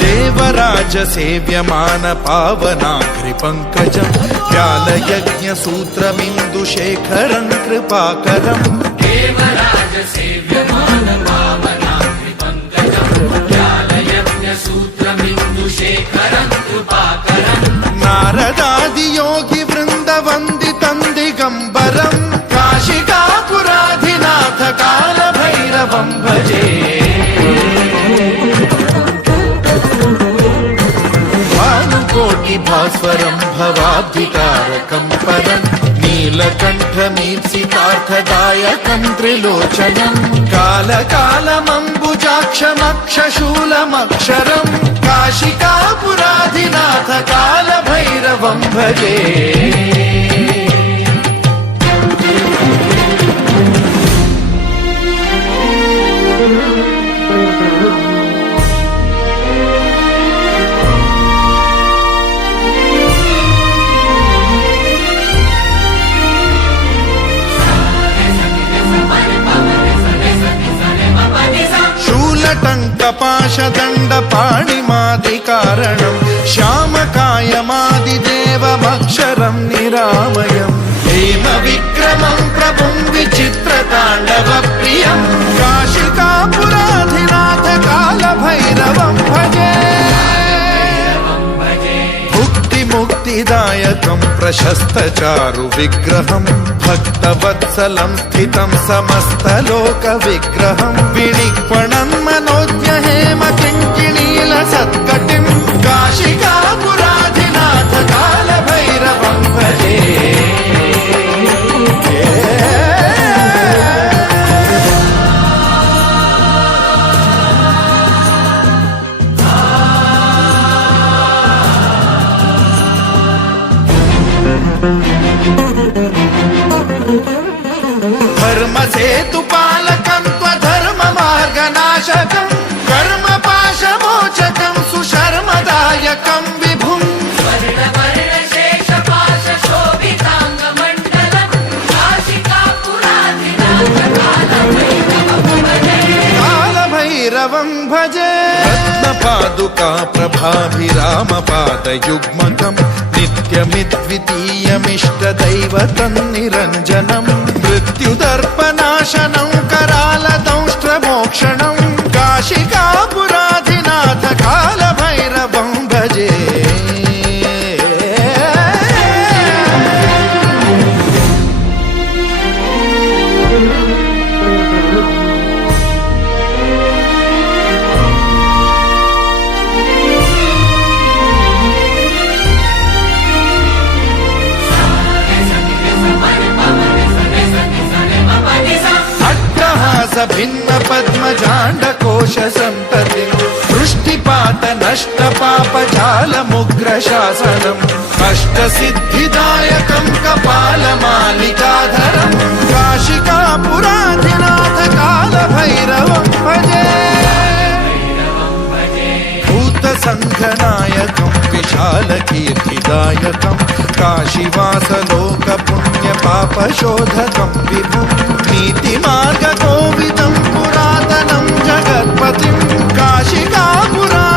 देवराज सेव्यमान पावनाघ्रि पंकजं व्यालयज्ञ सूत्रमिन्दुशेखरं कृपाकरं देवराज सेव्यमान पावनाघ्रि पंकजं व्यालयज्ञ सूत्रमिन्दुशेखरं कृपाकरं नारदादि योगी वृंद वंदितं दिगंबरं काशिकापुराधिनाथ काल भैरवं भजे कोटि भास्वरं भवाब्धिकारकं परं नीलकण्ठमीप्सितार्थदायकं त्रिलोचनं कालकालमम्बुजाक्षमक्षशूलमक्षरं काशिकापुराधिनाथ कालभैरवं भजे टङ्कपाशदण्डपाणिमादिकारणं श्यामकायमादिदेवमक्षरं निरामयं हेमविक्रमं प्रभुं विचित्रताण्डवप्रियं काशिकापुराधिनाथ कालभैरवं भजे मुक्तिदायकं प्रशस्तचारु विग्रहं भक्तवत्सलं स्थितं समस्तलोकविग्रहं विनिक्वणं मनोज्ञ हेम किङ्किणील सत्कटिं काशिकापुराधिनाथ कालभैरवं भजे धर्मसेतुपालकं त्वधर्ममार्गनाशकं कर्मपाशमोचकं सुशर्मदायकं विभुं वर्णवर्णशेषपाशशोभिताङ्गमण्डलं कालभैरवं भजे रत्नपादुका प्रभाभिरामपादयुग्मकं नित्यमिद्वितीयमिष्टदैवतं निरञ्जनं मृत्युदर्पनाशनं करालदंष्ट्रमोक्षणं काशिकापुराधिनाथ कालभैरवं भजे भिन्न पद्मजाण्डकोश संततिं वृष्टिपात नष्ट पापजालमुग्र शासनम् अष्टसिद्धिदायकं कपालमालिकाधरं काशिकापुराधिनाथ कालभैरवं भजे भूतसङ्घनायकं विशालकीर्तिदायकं काशीवासलोकपुण्यपापशोधकं विभुं नीतिमार्गकोविदं पुरातनं जगत्पतिं काशिकापुरा